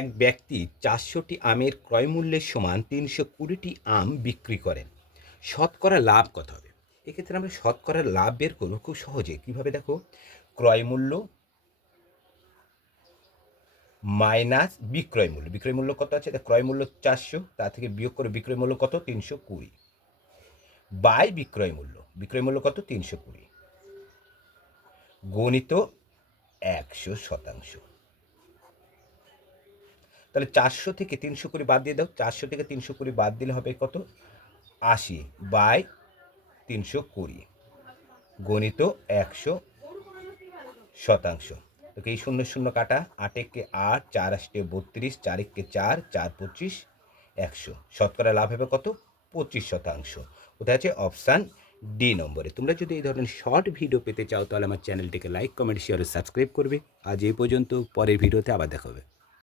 এক ব্যক্তি 400টি আমের ক্রয়মূল্যের সমান 320টি আম বিক্রি করেন। শতকরা লাভ কত হবে? এক্ষেত্রে আমরা শতকরা লাভ বের করব খুব সহজে। কিভাবে দেখো, ক্রয়মূল্য মাইনাস বিক্রয় মূল্য। বিক্রয় মূল্য কত আছে? ক্রয় মূল্য 400, তা থেকে বিয়োগ করে বিক্রয় মূল্য কত? 320 বাই বিক্রয় মূল্য। বিক্রয় মূল্য কত? 320 গণিত 100%। তাহলে 400 থেকে 320 বাদ দিয়ে দাও। 400 থেকে 320 বাদ দিলে হবে কত? 80 বাই 320 গণিত 100%। ওকে, এই শূন্য শূন্য কাটা, 8 একে 8, 4 8 32, 4 একে 4, 4 25, 100। শতকরা লাভ হবে কত? 25%। কোথায় আছে? অপশান ডি নম্বরে। তোমরা যদি এই ধরনের শর্ট ভিডিও পেতে চাও তাহলে আমার চ্যানেলটিকে লাইক, কমেন্ট, শেয়ার ও সাবস্ক্রাইব করবে। আজ এই পর্যন্ত, পরের ভিডিওতে আবার দেখা হবে।